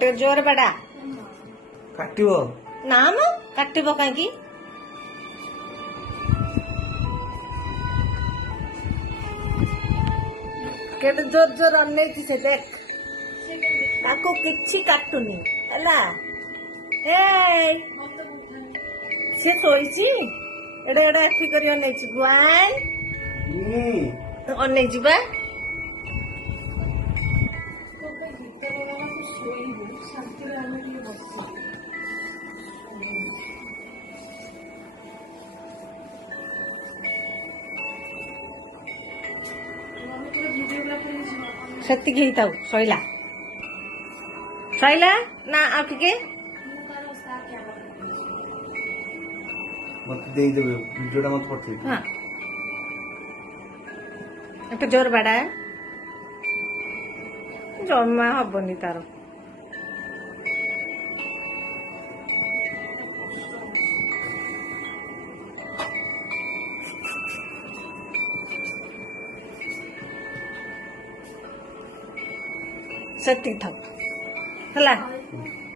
टे जोर बड़ा काटिबो नाम काटिब कहीं केते जोर जोर अनेई से देख ताको किछि काटुनी हला ए से सोईची एडे एडे आखि करी अनेई गुआन अनेई जिबा ସେତିକି ହେଇଥାଉ ସଇଲା ସଇଲା ନା ଆଉ ଟିକେ मत दे देबे वीडियोटा मत पठे हाँ एटे जोर बाड़ा जमा हबनी तार ସେତିକି ଥାଉ ହେଲା।